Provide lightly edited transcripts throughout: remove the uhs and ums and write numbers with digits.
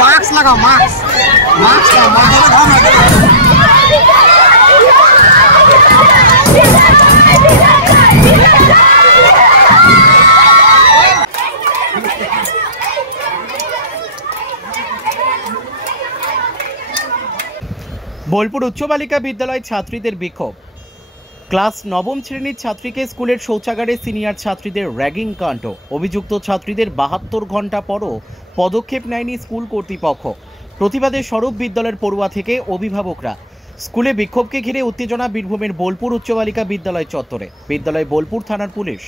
Mask লাগাও, mask mask Bolpur উচ্চ বালিকা বিদ্যালয় ছাত্রীদের বিক্ষোভ। ক্লাস নবম শ্রেণীর ছাত্রীকে স্কুলের শৌচাগারে সিনিয়র ছাত্রীদের র্যাগিং কাণ্ড। অভিযুক্ত ছাত্রীদের 72 ঘন্টা পরও পদক্ষেপ নেয়নি স্কুল কর্তৃপক্ষ। প্রতিবাদে সরব বিদ্যালয়ের পড়ুয়া থেকে অভিভাবকরা। স্কুলে বিক্ষোভকে ঘিরে উত্তেজনা বীরভূমের বোলপুর উচ্চ বালিকা বিদ্যালয় চত্বরে। বিদ্যালয় বোলপুর থানার পুলিশ।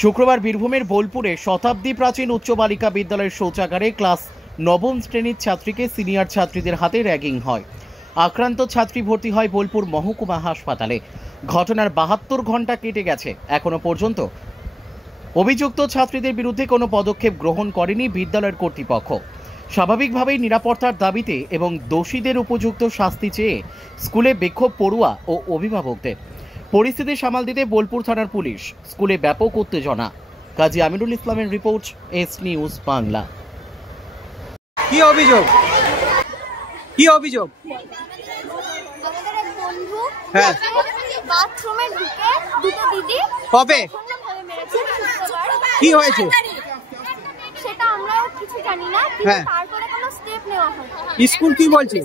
শুক্রবার বীরভূমের বোলপুরে শতাব্দী প্রাচীন উচ্চ বালিকা বিদ্যালয়ের শৌচাগারে ক্লাস নবম শ্রেণীর ছাত্রীকে সিনিয়র ছাত্রীদের হাতে র্যাগিং হয়। আক্রান্ত ছাত্রী ভর্তি হয় বোলপুর মহকুমা হাসপাতালে। ঘটনার 72 ঘন্টা কেটে গেছে, এখনো পর্যন্ত অভিযুক্ত ছাত্রীদের বিরুদ্ধে কোনো পদক্ষেপ গ্রহণ করেনি বিদ্যালয়ের কর্তৃপক্ষ। স্বাভাবিকভাবেই নিরাপত্তার দাবিতে এবং দোষীদের উপযুক্ত শাস্তি চেয়ে স্কুলে বিক্ষোভ পড়ুয়া ও অভিভাবকদের। পরিস্থিতি সামাল দিতে বোলপুর থানার পুলিশ। স্কুলে ব্যাপক উত্তেজনা। কাজী আমিরুল ইসলামের রিপোর্ট, এস নিউজ বাংলা। কি অভিযোগ? কি অভিযোগ? আমাদের এক বন্ধু হ্যাঁ বাথরুমে ঢুকে দুটো দিদি কবে মেরেছে। কি হয়েছে সেটা আমরাও কিছু জানি না, হ্যাঁ। কিন্তু তারপরে কোনো স্টেপ নেওয়া হয়। স্কুল কি বলছে?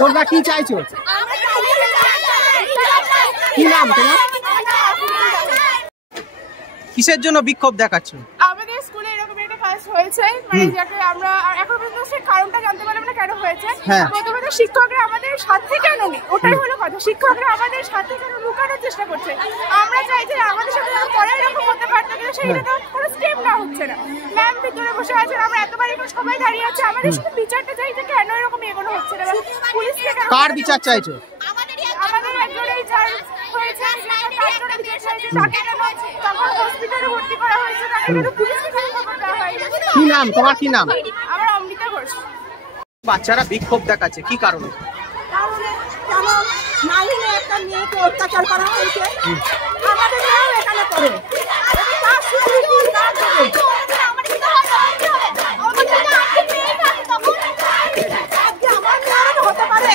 তোমরা কি চাইছো? কি নাম তোমার? কিসের জন্য বিক্ষোভ দেখাচ্ছ? আমাদের স্কুলে এরকম একটা কাজ হয়েছে, মানে যাকে আমরা এখন পর্যন্ত সেই কারণটা জানতে পারলাম না কেন হয়েছে। হ্যাঁ। প্রথমত শিক্ষকরা আমাদের সাথে কেন নেই, ওটাই হলো কথা। শিক্ষকরা আমাদের সাথে কেন লুকানোর চেষ্টা করছে। আমরা চাই যে আমাদের সাথে পরে এরকম হতে পারতো, কিন্তু সেইটা তো কোনো স্টেপ না হচ্ছে না। ম্যাম ভিতরে বসে আছেন, আমরা এতবার এখানে সবাই দাঁড়িয়ে আছে, আমাদের শুধু বিচারটা চাই যে কেন এরকম এগোনো হচ্ছে না। পুলিশ থেকে কার বিচার চাইছো? আমাদের একজনেই যার হয়েছে, তার বিচার চাইছে, তাকে কেন তখন হসপিটালে ভর্তি করা হয়েছে, তাকে কিন্তু পুলিশকে খবর দেওয়া হয়নি। কি নাম তোমার? কি নাম? আমার অমৃতা ঘোষ। বাচ্চারা বিক্ষোভ দেখাচ্ছে, কি কারণে? কেন নাইলে একটা মেয়েকে অত্যাচার করা হয়েছে, আমাদের মেয়েও এখানে পড়ে। হতে পারে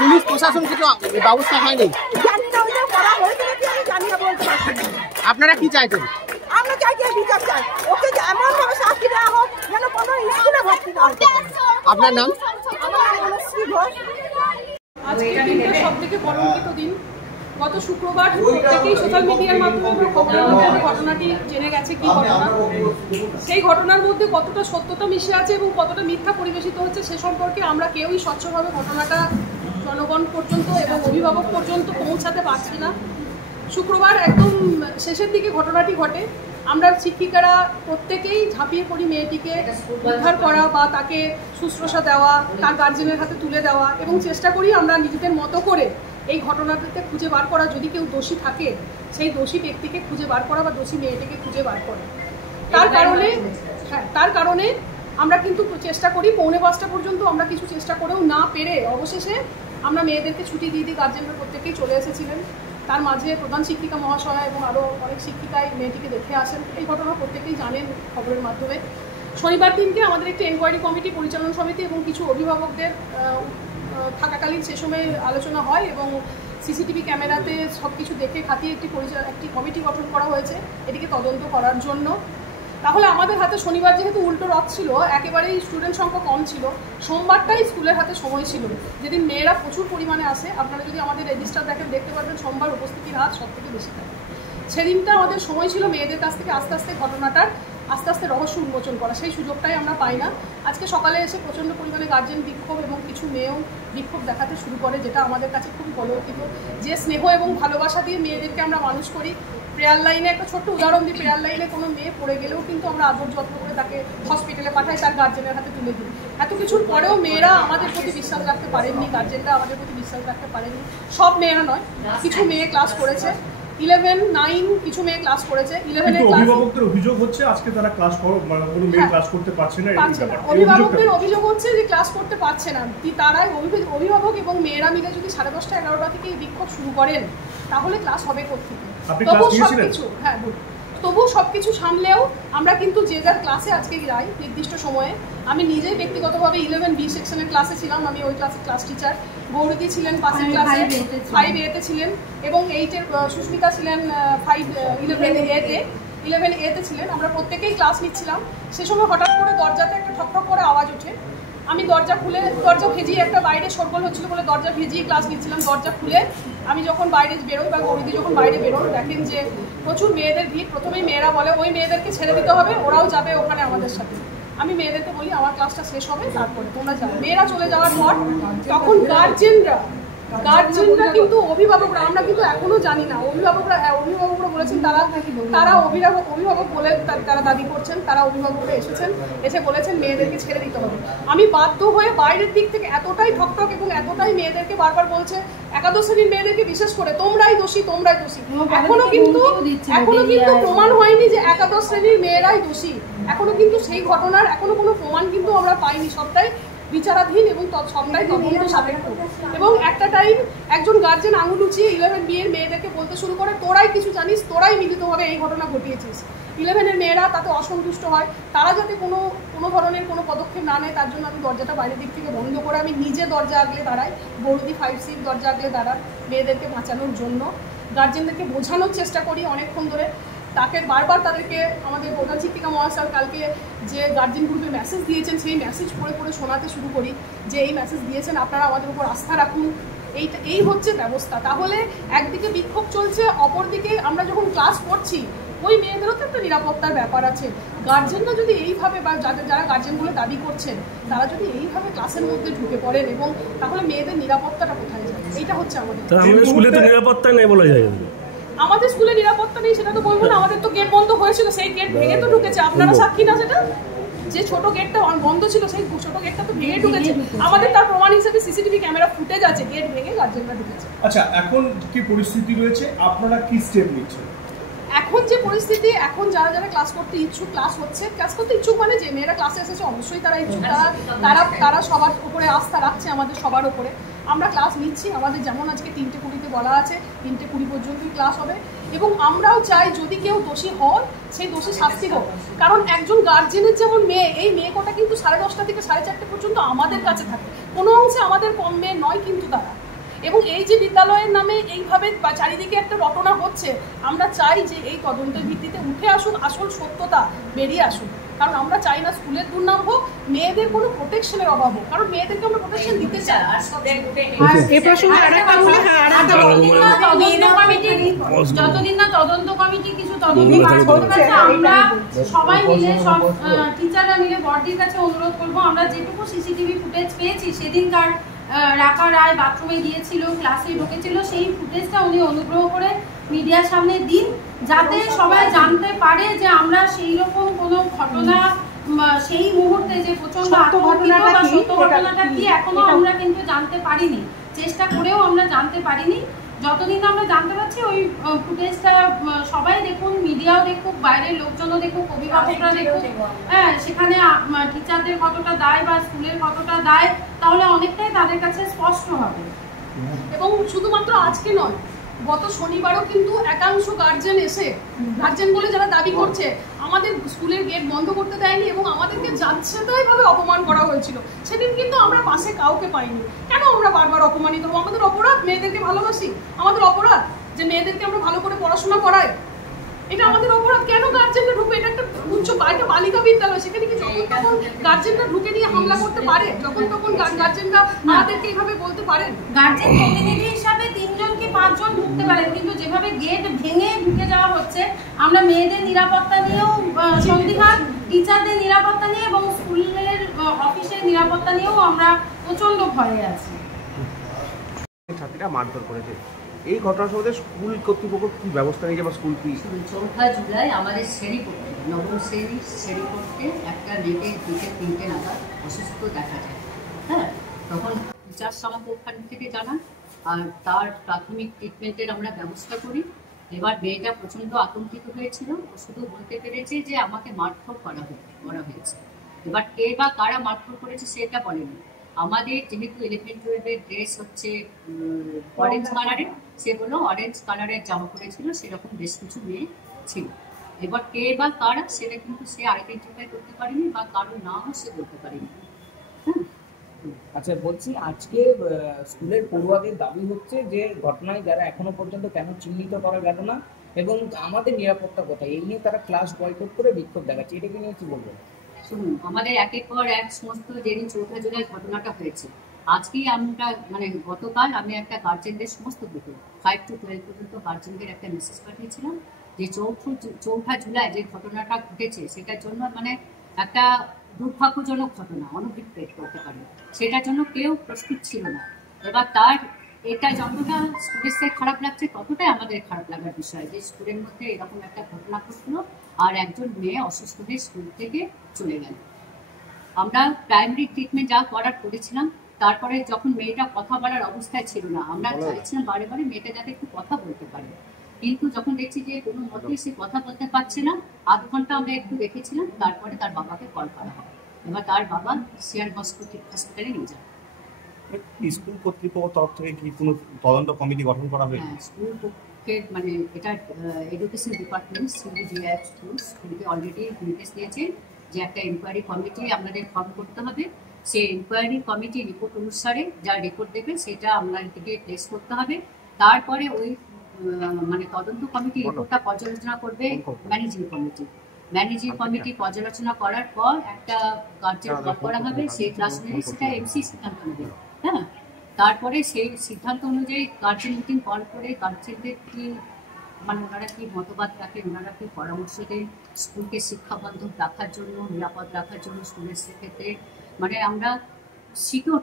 পুলিশ প্রশাসন কিছু ব্যবস্থা হয়নি? জানি না, ওইটা করা হয়েছে নাকি আমি জানি না, বলতে পারছি না। আপনারা কি চাইছেন? আমরা চাই যে বিচার চাই, ওকে এমন ভাবে শাস্তি দেওয়া হোক যেন কোনো স্কুলে ভর্তি না হতে পারে। আপনার নাম? আমার নাম অনুশ্রী ঘোষ। আজকের দিনটা সব থেকে কলঙ্কিত দিন। গত শুক্রবার প্রত্যেকেই সোশ্যাল মিডিয়ার মাধ্যমে খবরের মাধ্যমে ঘটনাটি জেনে গেছে কি ঘটনা। সেই ঘটনার মধ্যে কতটা সত্যতা মিশে আছে এবং কতটা মিথ্যা পরিবেশিত হচ্ছে সে সম্পর্কে আমরা কেউই স্বচ্ছভাবে ঘটনাটা জনগণ পর্যন্ত এবং অভিভাবক পর্যন্ত পৌঁছাতে পারছি না। শুক্রবার একদম শেষের দিকে ঘটনাটি ঘটে। আমরা শিক্ষিকারা প্রত্যেকেই ঝাঁপিয়ে পড়ি মেয়েটিকে উদ্ধার করা বা তাকে শুশ্রূষা দেওয়া, তার গার্জেনের হাতে তুলে দেওয়া এবং চেষ্টা করি আমরা নিজেদের মতো করে এই ঘটনাটিতে খুঁজে বার করা, যদি কেউ দোষী থাকে সেই দোষী ব্যক্তিকে খুঁজে বার করা বা দোষী মেয়েটিকে খুঁজে বার করা। তার কারণে আমরা কিন্তু চেষ্টা করি 4:45 পর্যন্ত আমরা কিছু চেষ্টা করেও না পেরে অবশেষে আমরা মেয়েদেরকে ছুটি দিয়ে দিই। গার্জেনরা প্রত্যেকেই চলে এসেছিলেন। তার মাঝে প্রধান শিক্ষিকা মহাশয়া এবং আরও অনেক শিক্ষিকাই মেয়েটিকে দেখে আসেন। এই ঘটনা প্রত্যেকেই জানেন খবরের মাধ্যমে। শনিবার দিনকে আমাদের একটি এনকোয়ারি কমিটি, পরিচালনা সমিতি এবং কিছু অভিভাবকদের থাকাকালীন সে সময় আলোচনা হয় এবং সিসিটিভি ক্যামেরাতে সব কিছু দেখে খাতিয়ে একটি কমিটি গঠন করা হয়েছে এটিকে তদন্ত করার জন্য। তাহলে আমাদের হাতে শনিবার যেহেতু উল্টো রথ ছিল, একেবারেই স্টুডেন্ট সংখ্যা কম ছিল, সোমবারটাই স্কুলের হাতে সময় ছিল, যেদিন মেয়েরা প্রচুর পরিমাণে আসে। আপনারা যদি আমাদের রেজিস্টার দেখেন দেখতে পারবেন সোমবার উপস্থিতির হার সব থেকে বেশি থাকে। সেদিনটা আমাদের সময় ছিল মেয়েদের কাছ থেকে আস্তে আস্তে ঘটনাটার রহস্য উন্মোচন করা। সেই সুযোগটাই আমরা পাই না। আজকে সকালে এসে প্রচণ্ড পরিমাণে গার্জেন বিক্ষোভ এবং কিছু মেয়েও বিক্ষোভ দেখাতে শুরু করে, যেটা আমাদের কাছে খুবই কলঙ্কিত। যে স্নেহ এবং ভালোবাসা দিয়ে মেয়েদেরকে আমরা মানুষ করি, প্রেয়ার লাইনে একটা ছোট্ট উদাহরণ দিই, প্রেয়ার লাইনে কোনো মেয়ে পড়ে গেলেও কিন্তু আমরা আদর যত্ন করে তাকে হসপিটালে পাঠাই, তার গার্জেনের হাতে তুলে দিই। এত কিছুর পরেও মেয়েরা আমাদের প্রতি বিশ্বাস রাখতে পারেননি, গার্জেনরা আমাদের প্রতি বিশ্বাস রাখতে পারেননি। সব মেয়েরা নয়, কিছু মেয়ে ক্লাস করেছে, 11, 9 কিছু মেয়ে ক্লাস করেছে। 11 এর ক্লাস অভিভাবকদের অভিযোগ হচ্ছে আজকে তারা ক্লাস কোনো মেয়ে ক্লাস করতে পারছে না। অভিভাবকদের অভিযোগ হচ্ছে যে ক্লাস করতে পারছে না। তারাই অভিভাবক এবং মেয়েরা মিলে যদি 10:30, 11টা থেকে বিক্ষোভ শুরু করেন তাহলে ক্লাস হবে কোত্থেকে? তবু সবকিছু তবু সব কিছু সামলেও আমরা কিন্তু যে যার ক্লাসে আজকে যাই নির্দিষ্ট সময়ে। আমি নিজেই ব্যক্তিগতভাবে 11B সেকশনের ক্লাসে ছিলাম, আমি ওই ক্লাসের ক্লাস টিচার। গৌরী ছিলেন পাশের ক্লাসে 5A-তে ছিলেন, এবং 8-এর সুস্মিতা ছিলেন 11A-তে ছিলেন। আমরা প্রত্যেকেই ক্লাস নিচ্ছিলাম। সে সময় হঠাৎ করে দরজাতে একটা ঠকঠক করে আওয়াজ ওঠে। আমি দরজা ভেজিয়ে, একটা বাইরে শোরগোল হচ্ছিল বলে দরজা ভেজিয়ে ক্লাস নিচ্ছিলাম। দরজা খুলে আমি যখন বাইরে বেরোই বা গৌরী যখন বাইরে বেরোন, দেখেন যে প্রচুর মেয়েদের ভিড়। প্রথমেই মেয়েরা বলে ওই মেয়েদেরকে ছেড়ে দিতে হবে, ওরাও যাবে ওখানে আমাদের সাথে। আমি মেয়েদেরকে বলি আমার ক্লাসটা শেষ হবে, তারপরে তোমরা যাও। মেয়েরা চলে যাওয়ার পর তখন গার্জেনরা কিন্তু অভিভাবকরা, আমরা কিন্তু এখনো জানি না, অভিভাবকরা বলেছেন তারা অভিভাবক বলে তারা দাবি করছেন, তারা অভিভাবকরা এসে বলেছেন মেয়েদেরকে ছেড়ে দিতে হবে। আমি বাধ্য হয়ে বাইরের দিক থেকে এতটাই ঠকঠক এবং এতটাই মেয়েদেরকে বারবার বলছে, একাদশ শ্রেণীর মেয়েদেরকে বিশেষ করে তোমরাই দোষী। এখনো কিন্তু প্রমাণ হয়নি যে একাদশ শ্রেণীর মেয়েরাই দোষী। এখনো কিন্তু সেই ঘটনার এখনো কোনো প্রমাণ কিন্তু আমরা পাইনি। সবটাই বিচারাধীন এবং সবটাই তদন্ত সাপেক্ষ। এবং একটা টাইম একজন গার্জেন আঙুল উঁচিয়ে 11B এর মেয়েদেরকে বলতে শুরু করে, তোরাই কিছু জানিস, তোরাই মিলিতভাবে এই ঘটনা ঘটিয়েছিস। 11-এর মেয়েরা তাতে অসন্তুষ্ট হয়। তারা যাতে কোনো ধরনের কোনো পদক্ষেপ না নেয়, তার জন্য আমি দরজাটা বাইরের দিক থেকে বন্ধ করে আমি নিজে দরজা আগলে দাঁড়াই। বৌদি 5C দরজা আগলে দাঁড়ান মেয়েদেরকে বাঁচানোর জন্য। গার্জেনদেরকে বোঝানোর চেষ্টা করি অনেকক্ষণ ধরে। তাকে বারবার তাদেরকে আমাদের প্রধান শিক্ষিকা মহাশয় কালকে যে গার্জেন গ্রুপে মেসেজ দিয়েছেন, সেই মেসেজ পড়ে শোনাতে শুরু করি যে এই মেসেজ দিয়েছেন, আপনারা আমাদের উপর আস্থা রাখুন। এই হচ্ছে ব্যবস্থা। তাহলে একদিকে বিক্ষোভ চলছে, অপরদিকে আমরা যখন ক্লাস করছি ওই মেয়েদেরও তো একটা নিরাপত্তার ব্যাপার আছে। গার্জেনরা যদি এইভাবে, বা যারা গার্জেন বলে দাবি করছেন, তারা যদি এইভাবে ক্লাসের মধ্যে ঢুকে পড়েন, এবং তাহলে মেয়েদের নিরাপত্তাটা কোথায় যায়? এইটা হচ্ছে আমাদের স্কুলে তো নিরাপত্তা নেই বলা যায়। আমাদের স্কুলে নিরাপত্তা নেই সেটা তো বলবো না। আমাদের তো গেট বন্ধ হয়েছিল, সেই গেট ভেঙে তো ঢুকেছে। আপনারা সাক্ষী না, সেটা যে ছোট গেটটা বন্ধ ছিল সেই ছোট গেটটা তো ভেঙে ঢুকেছে। আমাদের তার প্রমাণ হিসেবে সিসিটিভি ক্যামেরা ফুটেজ আছে, গেট ভেঙে গার্জেনরা ঢুকেছে। আচ্ছা, এখন কি পরিস্থিতি রয়েছে, আপনারা কি স্টেপ নিচ্ছেন? এখন যে পরিস্থিতি, এখন যারা ক্লাস করতে ইচ্ছুক, ক্লাস করতে ইচ্ছুক মানে যে মেয়েরা ক্লাসে এসেছে অবশ্যই তারা ইচ্ছুক, তারা সবার উপরে আস্থা রাখছে, আমাদের সবার উপরে। আমরা ক্লাস নিচ্ছি। আমাদের যেমন আজকে 3:20-তে বলা আছে, 3:20 পর্যন্তই ক্লাস হবে। এবং আমরাও চাই যদি কেউ দোষী হয়, সেই দোষী শাস্তি হোক। কারণ একজন গার্জেনের যেমন মেয়ে, এই মেয়ে কটা কিন্তু 10:30 থেকে 4:30 পর্যন্ত আমাদের কাছে থাকে। কোনো অংশে আমাদের কম মেয়ে নয় কিন্তু তারা। এবং এই যে বিদ্যালয়ের নামে এইভাবে চারিদিকে একটা রটনা হচ্ছে, আমরা চাই যে এই তদন্তের ভিত্তিতে উঠে আসুন, আসল সত্যতা বেরিয়ে আসুন। কারণ আমরা চাই না স্কুলের দুর্নাম হোক, মেয়েদের কোনো প্রোটেকশনের অভাব হোক। কারণ মেয়েদেরকে আমরা প্রোটেকশন দিতে চাই। যতদিন না তদন্ত কমিটি কিছু তদন্ত কাজ করতে পারছে, আমরা সবাই মিলে, সব টিচাররা মিলে বড়দির কাছে অনুরোধ করবো, আমরা যেটুকু সিসিটিভি ফুটেজ পেয়েছি, সেদিনকার রাকা রায় বাথরুমে গিয়েছিল, ক্লাসে ঢুকেছিল, সেই ফুটেজটা উনি অনুগ্রহ করে মিডিয়ার সামনে দিন, যাতে সবাই জানতে পারে যে আমরা সেই রকম কোনো ঘটনা, সেই মুহূর্তে যে প্রচন্ড আতঙ্কিত বা সত্য ঘটনাটা কি এখনো আমরা কিন্তু জানতে পারিনি। চেষ্টা করেও আমরা জানতে পারিনি। যতদিন আমরা জানতে পারছি ওই ফুটেজটা সবাই দেখুন, মিডিয়াও দেখুক, বাইরের লোকজনও দেখুক, অভিভাবকরা দেখুক। হ্যাঁ, সেখানে টিচারদের কতটা দায় বা স্কুলের কতটা দায়, তাহলে অনেকটাই তাদের কাছে স্পষ্ট হবে। এবং শুধুমাত্র আজকে নয়, গত শনিবারও কিন্তু একাংশ গার্জেন বলে যারা দাবি করছে, আমাদের স্কুলের গেট বন্ধ করতে দেয়নি এবং আমাদেরকে যাচ্ছেতাইভাবে অপমান করা হয়েছিল। সেদিন কিন্তু আমরা পাশে কাউকে পাইনি। কেন আমরা বারবার অপমানিত হবো? আমাদের অপরাধ, মেয়েদেরকে ভালোবাসি, আমাদের অপরাধ যে মেয়েদেরকে আমরা ভালো করে পড়াশোনা করাই, এটা আমাদের অপরাধ। কেন গার্জেনরা ঢুকবে? এটা একটা একটা বালিকা বিদ্যালয়, সেখানে কি যখন তখন গার্জেনরা ঢুকে নিয়ে হামলা করতে পারে? যখন তখন গার্জেনরা আমাদেরকে এইভাবে বলতে পারেন? গার্জেন প্রতিনিধি হিসাবে 3 কি 5 জন ঢুকতে পারেন, কিন্তু যেভাবে গেট ভেঙে ঢুকে যাওয়া হচ্ছে, আমরা মেয়েদের নিরাপত্তা নিয়েও সন্দিহান, টিচারদের নিরাপত্তা নিয়ে এবং স্কুলের অফিসের নিরাপত্তা নিয়েও আমরা প্রচন্ড ভয়ে আছি। ছাত্রীরা মারধর করেছে, এই ঘটনার সম্বন্ধে স্কুল কর্তৃপক্ষ কি ব্যবস্থা নিয়েছে বা স্কুল কি? 4 জুলাই আমাদের শ্রেণীকক্ষে, নবম শ্রেণীর শ্রেণীকক্ষে একটা মেয়েকে 2:03 নাগাদ অসুস্থ দেখা যায়। হ্যাঁ, তখন টিচার আমাকে ওখান থেকে জানান, আর তার প্রাথমিক ট্রিটমেন্টের আমরা ব্যবস্থা করি। এবার মেয়েটা প্রচণ্ড আতঙ্কিত হয়েছিল, শুধু বলতে পেরেছে যে আমাকে মারধর করা হয়েছে। এবার কে বা কারা মারধর করেছে সেটা বলেনি। আমাদের যেহেতু 11-12 ড্রেস হচ্ছে অরেঞ্জ কালারের, সেগুলো অরেঞ্জ কালারের জামা পরেছিল, সেরকম বেশ কিছু মেয়ে ছিল। এবার কে বা কারা সেটা কিন্তু সে আইডেন্টিফাই করতে পারেনি বা কারো নামও সে বলতে পারেনি। আচ্ছা, বলছি আজকে স্কুলের পড়ুয়াদের দাবি হচ্ছে যে ঘটনায় যারা এখনো পর্যন্ত কেন চিহ্নিত করা গেল না এবং আমাদের নিরাপত্তা কোথায়, এই নিয়ে তারা ক্লাস বয়কট করে বিক্ষোভ দেখাচ্ছে, এটাকে নিয়ে কি বলবেন? শুনুন, আমাদের একের পর এক সমস্ত যেদিন 4 জুলাই ঘটনাটা হয়েছে, আজকেই আমরা মানে গতকাল আমি একটা গার্জেনদের সমস্ত গ্রুপে 5 to 12 পর্যন্ত গার্জেনদের একটা মেসেজ পাঠিয়েছিলাম যে 4 জুলাই যে ঘটনাটা ঘটেছে সেটার জন্য মানে একটা দুর্ভাগ্যজনক ঘটনা, অনভিপ্রেত করতে পারে, সেটার জন্য কেউ প্রস্তুত ছিল না। এবার তার এটা যতটা স্টুডেন্টসদের খারাপ লাগছে ততটাই আমাদের খারাপ লাগার বিষয় যে স্কুলের মধ্যে এরকম একটা ঘটনা ঘটলো আর একজন মেয়ে অসুস্থ হয়ে স্কুল থেকে চলে গেল। আমরা প্রাইমারি ট্রিটমেন্ট যা করার করেছিলাম, তারপরে যখন মেয়েটা কথা বলার অবস্থায় ছিল না, আমরা চাইছিলাম বারে বারে মেয়েটা যাতে একটু কথা বলতে পারে, কিন্তু যখন দেখছি যে কোনো মতেই সে কথা বলতে পারছে না, আধ ঘন্টা আমরা একটু রেখেছিলাম, তারপরে তার বাবাকে কল করা হয়। এবার তার বাবা সিআর হসপিটালে নিয়ে যায়। স্কুল কর্তৃপক্ষের তরফ থেকে কি কোনো তদন্ত কমিটি গঠন করা হয়েছে? হ্যাঁ, স্কুল পক্ষের মানে এটা এডুকেশন ডিপার্টমেন্ট সিবিডিআই স্কুলকে অলরেডি নির্দেশ দিয়েছে যে একটা ইনকোয়ারি কমিটি আমাদের ফর্ম করতে হবে। সেই ইনকোয়ারি কমিটি রিপোর্ট অনুসারে যা রিপোর্ট দেবে সেটা আমাদেরকে প্লেস করতে হবে। তারপরে ওই মানে তদন্ত কমিটি রিপোর্টটা পর্যালোচনা করবে ম্যানেজিং কমিটি। ম্যানেজিং কমিটি পর্যালোচনা করার পর একটা গার্জেন কল করা হবে, সেই ক্লাস নিয়ে সেটা এমসি সিদ্ধান্ত নেবে। হ্যাঁ, তারপরে সেই সিদ্ধান্ত অনুযায়ী গার্জেন মিটিং কল করে গার্জেনদের কি মানে ওনারা কি মতবাদ রাখেন, ওনারা কি পরামর্শ দেন স্কুলকে শিক্ষাবদ্ধ রাখার জন্য, নিরাপদ রাখার জন্য স্টুডেন্টসদের ক্ষেত্রে। মানে আমরা সিকিউর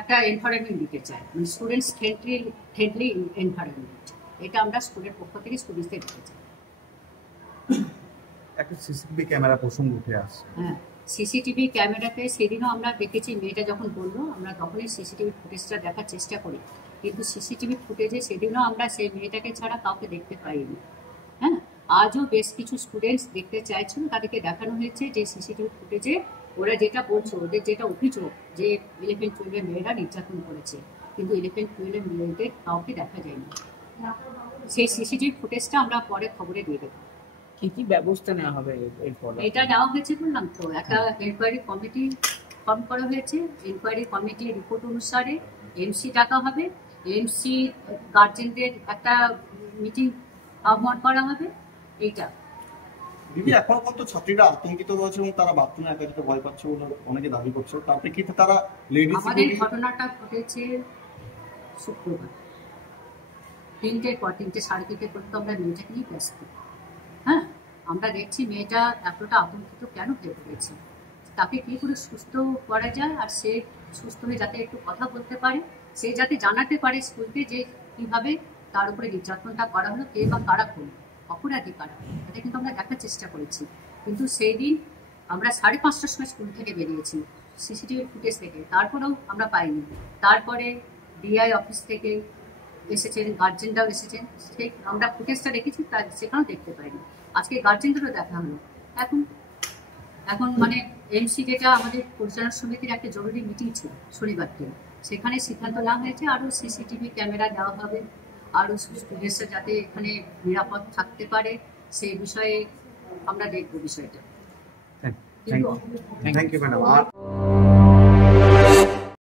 একটা এনভায়রনমেন্ট দিতে চাই, মানে স্টুডেন্টস ফ্রেন্ডলি এনভায়রনমেন্ট, এটা আমরা স্কুলের পক্ষ থেকে স্টুডেন্টসদের দিতে চাই। একটা সিসিটিভি ক্যামেরা প্রসঙ্গ উঠে আসছে। হ্যাঁ, সিসিটিভি ক্যামেরাতে সেদিনও আমরা দেখেছি, মেয়েটা যখন বললো আমরা তখনই সিসিটিভি ফুটেজটা দেখার চেষ্টা করি, কিন্তু সিসিটিভি ফুটেজে সেদিনও আমরা সেই মেয়েটাকে ছাড়া কাউকে দেখতে পাইনি। হ্যাঁ, আজও বেশ কিছু স্টুডেন্টস দেখতে চাইছিল, তাদেরকে দেখানো হয়েছে যে সিসিটিভি ফুটেজে ওরা যেটা বলছে, ওদের যেটা অভিযোগ যে 11-12 মেয়েরা নির্যাতন করেছে, কিন্তু 11-12 মেয়েদের কাউকে দেখা যায়নি। সেই সিসিটিভি ফুটেজটা আমরা পরে খবরে দিয়ে দেবো। কি কি ব্যবস্থা নেওয়া হবে এরপর? এটা নেওয়া হয়েছে বললাম তো, একটা এনকোয়ারি কমিটি ফর্ম করা হয়েছে। এনকোয়ারি কমিটির রিপোর্ট অনুসারে এমসি ডাকা হবে, এমসি গার্জেনদের একটা মিটিং আহ্বান করা হবে। এইটা দিদি, এখনো পর্যন্ত ছাত্রীরা আতঙ্কিত রয়েছে এবং তারা বাথরুমে একা যেতে ভয় পাচ্ছে বলে অনেকে দাবি করছে। তার প্রেক্ষিতে তারা আমাদের ঘটনাটা ঘটেছে শুক্রবার 3টের পর, 3:30 পর্যন্ত আমরা মেয়েটাকে নিয়ে ব্যস্ত। হ্যাঁ, আমরা দেখছি মেয়েটা এতটা আতঙ্কিত কেন হয়ে পড়েছে, তাকে কী করে সুস্থ করা যায়, আর সে সুস্থ হয়ে যাতে একটু কথা বলতে পারে, সে যাতে জানাতে পারে স্কুলকে যে কীভাবে তার উপরে নির্যাতনটা করা হলো, কে বা কারা করলো, অপরাধী কারা, এটা কিন্তু আমরা দেখার চেষ্টা করেছি। কিন্তু সেই দিন আমরা 5:30টার সময় স্কুল থেকে বেরিয়েছি সিসিটিভি ফুটেজ থেকে, তারপরেও আমরা পাইনি। তারপরে ডিআই অফিস থেকে এসেছেন, গার্জেনরাও এসেছেন, সেই আমরা ফুটেজটা দেখেছি, তার সেখানেও দেখতে পাইনি। আজকে গার্জেনদেরও দেখা হলো। এখন মানে এমসি যেটা আমাদের পরিচালনা সমিতির একটা জরুরি মিটিং ছিল শনিবার দিন, সেখানে সিদ্ধান্ত নেওয়া হয়েছে আরও সিসিটিভি ক্যামেরা দেওয়া হবে, আরও স্টুডেন্টসরা যাতে এখানে নিরাপদ থাকতে পারে সেই বিষয়ে আমরা দেখব বিষয়টা। Thank you madam.